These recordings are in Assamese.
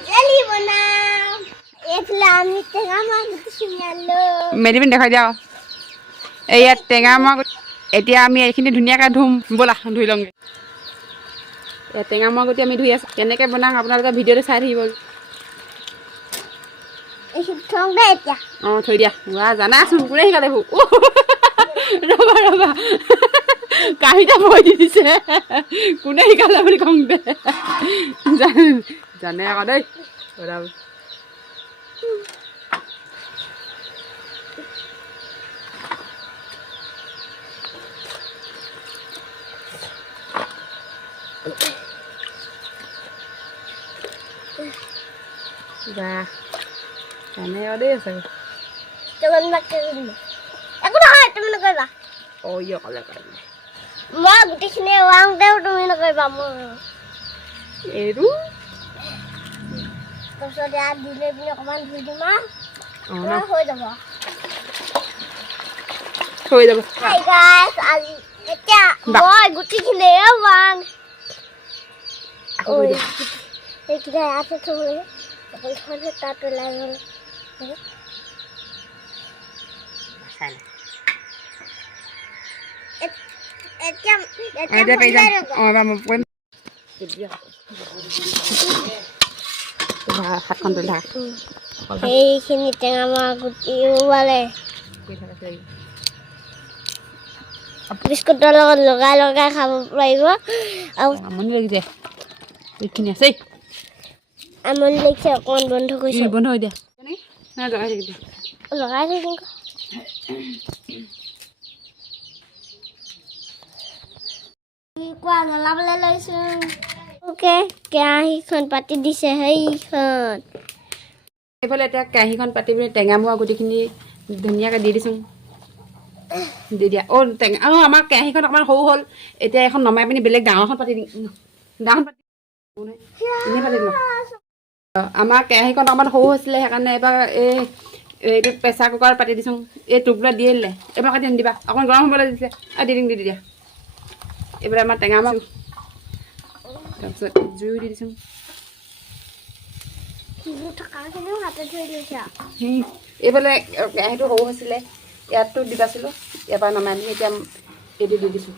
জেলি বনাম এইফালে আমি টেঙা মাছ গুটিখিনি আনিলোঁ মেডিমিন দেখাই দিয়া এই ইয়াত টেঙা মাছ এতিয়া আমি এইখিনি ধুনীয়াকৈ ধুম ব'লা ধুই লওঁগৈ ইয়াত টেঙা মাছ গুটি আমি ধুই আছোঁ কেনেকৈ বনাওঁ আপোনালোকে ভিডিঅ'টো চাই থাকিব থওঁ দে এতিয়া অঁ থৈ দিয়া জানাচোন কোনে শিকালে ৰ'বা ৰ'বা কাহিটা ভয় দি দিছে কোনে শিকালে বুলি কওঁ দে জানে আকৌ দেই বাহ জানে আকৌ দেই চাগে একো নহয় তুমি নকৰিবা অঁ ই অকলে কৰে মই গোটেইখিনি ওৱাওঁতেও তুমি নকৰিবা মোৰ এইটো তাৰপিছত ইয়াত দিলে পিনি অকণমান ধুই দিম আৰু অঁ হৈ যাব থৈ যাব হাই গাইছ আজি এতিয়া মই গোটেইখিনি ওৱাং এইকেইটা ইয়াতে থ'ব লাগে অকল থলে তাত ওলাই গ'ল এতিয়া পাই যাম অঁ এবাৰ মই কৰিম হাতখন তুলি থাকা সেইখিনি টেঙা মাছ গুটি ওলালে বিস্কুটৰ লগত লগাই লগাই খাব পাৰিব আৰু আমনি লাগিছে এইখিনি আছে আমনি লাগিছে অকণমান বন্ধ কৰিছোঁ বন্ধ হৈ দিয়া লগাই থাকিবি লগাই থাকিম কোৱা জ্বলাবলৈ লৈছোঁ ওকে কেৰাহীখন পাতি দিছে সেইখন এইফালে এতিয়া কেৰাহীখন পাতি পিনি টেঙা মোৱা গুটিখিনি ধুনীয়াকৈ দি দিছোঁ দি দিয়া অঁ টেঙা অঁ আমাৰ কেৰাহীখন অকণমান সৰু হ'ল এতিয়া এখন নমাই পিনি বেলেগ ডাঙৰখন পাতি দিম ডাঙৰখন পাতি এনেই পাতি দিম আমাৰ কেৰাহীখন অকণমান সৰু হৈছিলে সেইকাৰণে এইবাৰ এইটো প্ৰেছাৰ কুকাৰত পাতি দিছোঁ এই টোপোলা দিয়ে দিলে এইবাৰ কাটি নিদিবা অকণমান গৰম হ'বলৈ দিছে দি দিম দি দিয়া এইবাৰ আমাৰ টেঙা মাছ তাৰপিছত জুইও দি দিছোঁ এইফালে কেৰাহীটো সৰু হৈছিলে ইয়াততো দি পাইছিলোঁ ইয়াৰ পৰা নমাই পিনি এতিয়া এইটো দি দিছোঁ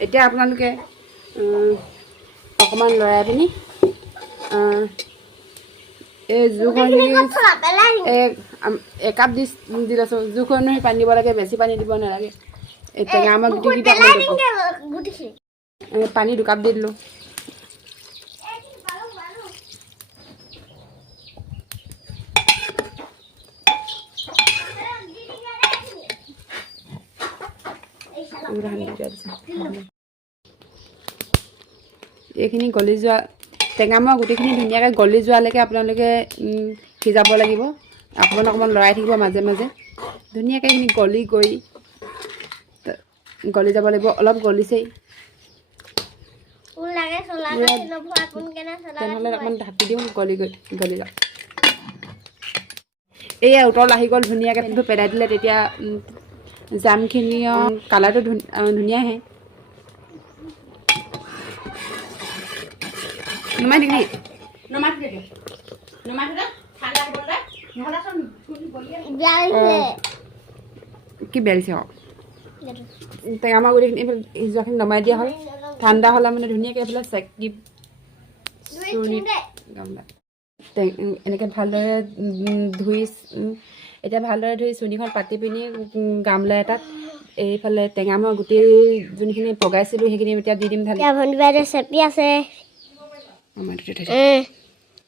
এতিয়া আপোনালোকে অকণমান লৰাই পিনি এই জোখ একাপ দি লৈছোঁ জোখ অনুসৰি পানী দিব লাগে বেছি পানী দিব নালাগে এই টেঙা আমাৰ গুটিকেইটা পানী দুকাপ দি দিলোঁ এইখিনি গলি যোৱা টেঙা মৰা গোটেইখিনি ধুনীয়াকৈ গলি যোৱালৈকে আপোনালোকে সিজাব লাগিব অকণমান লৰাই থাকিব মাজে মাজে ধুনীয়াকৈ এইখিনি গলি যাব লাগিব অলপ গলিছেই তেনেহ'লে অকণমান ঢাকি দিওঁ গলি যাওক এয়া উতল আহি গ'ল ধুনীয়াকৈ পেলাই দিলে তেতিয়া জামখিনি কালাৰটো ধুনীয়া আহে নমাই দিবি কি বেলিছে আকৌ টেঙা মাছ গুটিখিনি সিজোৱাখিনি নমাই দিয়া হ'ল ঠাণ্ডা হ'লে মানে ধুনীয়াকৈ এইফালে চেকি এনেকৈ ভালদৰে ধুই এতিয়া ভালদৰে ধুই চুনিখন পাতি পিনি গামলা এটাত এইফালে টেঙা মাছ গুটি যোনখিনি পগাইছিলোঁ সেইখিনি এতিয়া দি দিম ঢালি চেপি আছে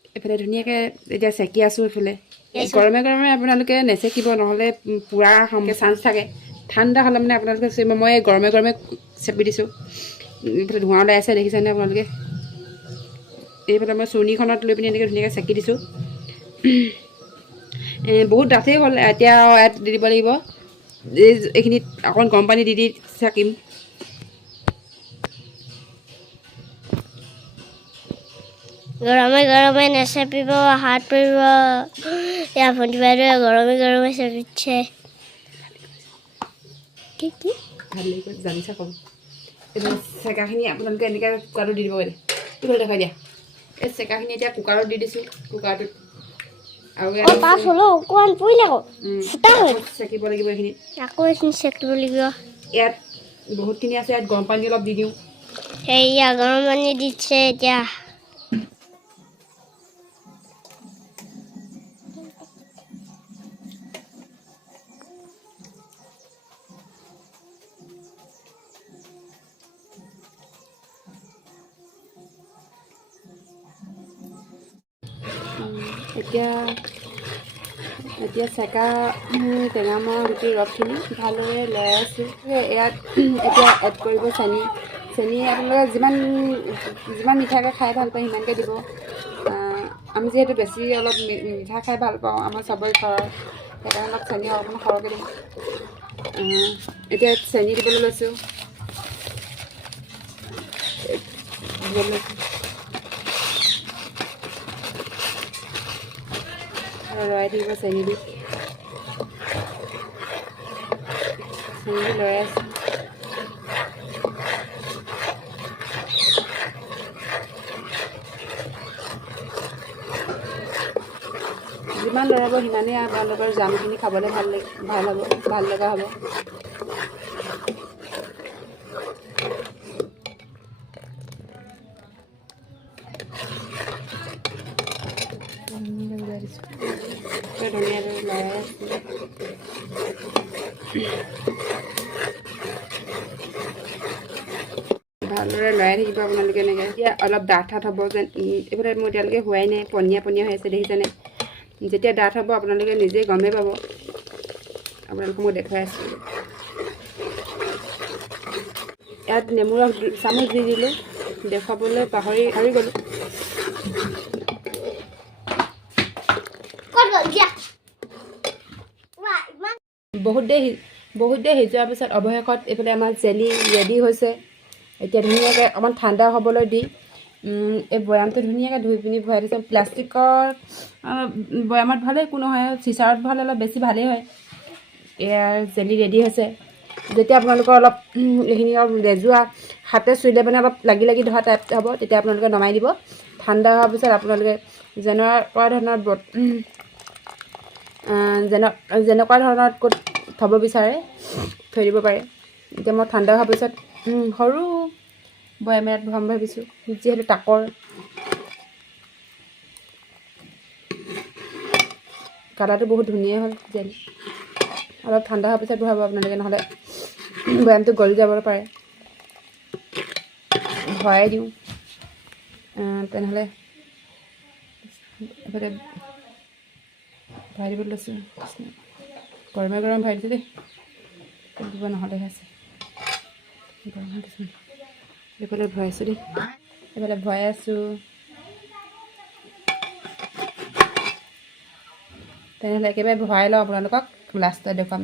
এইফালে ধুনীয়াকৈ এতিয়া চেকি আছোঁ এইফালে গৰমে গৰমে আপোনালোকে নেচেকিব নহ'লে পূৰা চান্স থাকে ঠাণ্ডা হ'লে মানে আপোনালোকে মই গৰমে গৰমে চেপি দিছোঁ এইফালে ধোঁৱা ওলাই আছে দেখিছেনে আপোনালোকে এইফালে মই চুৰ্ণিখনত লৈ পিনি এনেকৈ ধুনীয়াকৈ চেকি দিছোঁ বহুত ডাঠেই হ'ল এতিয়া ইয়াত দি দিব লাগিব এইখিনিত অকণমান গৰম পানী দি চাকিম গৰমে গৰমে নেচেপিব হাত পৰিব এয়া ভণ্টি বাইদেৱে গৰমে গৰমে চেপিছে কি ভাল লাগিব জানিছা ক'ব এইটো চেকাখিনি আপোনালোকে এনেকৈ কুকাৰটো দি দিব পাৰিলে এইফালে দেখাই দিয়া এই চেকাখিনি এতিয়া কুকাৰত দি দিছোঁ কুকাৰটোত আৰু অ' পাছ হ'লেও অকণমান পৰিলে আকৌ ফুটা হ'ল চেকিব লাগিব এইখিনি আকৌ এইখিনি চেকিব লাগিব ইয়াত বহুতখিনি আছে ইয়াত গৰম পানী অলপ দি দিওঁ সেয়া গৰম পানী দিছে এতিয়া এতিয়া চেকা টেঙামৰা গুটিৰ ৰসখিনি ভালদৰে লৰাই আছোঁ ইয়াত এতিয়া এড কৰিব চেনি আপোনালোকে যিমান মিঠাকৈ খাই ভাল পায় সিমানকৈ দিব আমি যিহেতু বেছি অলপ মিঠা খাই ভাল পাওঁ আমাৰ চবৰে ঘৰৰ সেইকাৰণে অলপ চেনি অকণমান সৰহকৈ দিম এতিয়া চেনি দিবলৈ লৈছোঁ লৰাই থাকিব চেনি দি লৰাই আছোঁ যিমান লৰাব সিমানেই আপোনালোকৰ জামখিনি খাবলৈ ভাল লগা হ'ব ধুনীয়াকৈ লৰাই আছোঁ ভালদৰে লৰাই থাকিব আপোনালোকে এনেকৈ এতিয়া অলপ ডাঠ হ'ব যেন এইফালে মোৰ এতিয়ালৈকে হোৱাই নাই পনীয়া হৈ আছে দেখিছেনে যেতিয়া ডাঠ হ'ব আপোনালোকে নিজেই গমেই পাব আপোনালোকক মই দেখুৱাই আছোঁ ইয়াত নেমু ৰস চামুচ দি দিলোঁ দেখুৱাবলৈ পাহৰি গ'লোঁ বহুত দেৰি সিজোৱাৰ পিছত অৱশেষত এইফালে আমাৰ জেলি ৰেডি হৈছে এতিয়া ধুনীয়াকৈ অকণমান ঠাণ্ডা হ'বলৈ দি এই বৈয়ামটো ধুনীয়াকৈ ধুই পিনি ভৰাই দিছোঁ প্লাষ্টিকৰ বৈয়ামত ভালেই একো নহয় চিচাৰত ভৰালে অলপ বেছি ভালেই হয় এয়াৰ জেলি ৰেডি হৈছে যেতিয়া আপোনালোকৰ অলপ এইখিনি অলপ লেজুৱা হাতে চুইলে মানে অলপ লাগি ধৰা টাইপ হ'ব তেতিয়া আপোনালোকে নমাই দিব ঠাণ্ডা হোৱাৰ পিছত আপোনালোকে যেনেকুৱা ধৰণৰ ক'ত থ'ব বিচাৰে থৈ দিব পাৰে এতিয়া মই ঠাণ্ডা হোৱাৰ পিছত সৰু বৈয়াম ইয়াত ভৰাম ভাবিছোঁ যিহেতু তাকৰ কালাৰটো বহুত ধুনীয়া হ'ল জেলি অলপ ঠাণ্ডা হোৱাৰ পিছত ভৰাব আপোনালোকে নহ'লে বৈয়ামটো গলি যাবলৈ পাৰে ভৰাই দিওঁ তেনেহ'লে এইফালে ভৰাই দিব লৈছোঁ গৰমে ভৰাই দিছোঁ দেই দিব নহ'লেহে আছে এইফালে ভৰাইছোঁ দেই এইফালে ভৰাই আছোঁ তেনেহ'লে একেবাৰে ভৰাই লওঁ আপোনালোকক লাষ্টত দেখুৱাম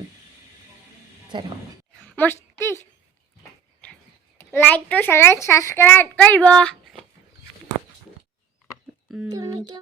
চাই থাকক মস্তি লাইকটো চেনেল ছাবস্ক্ৰাইব কৰিব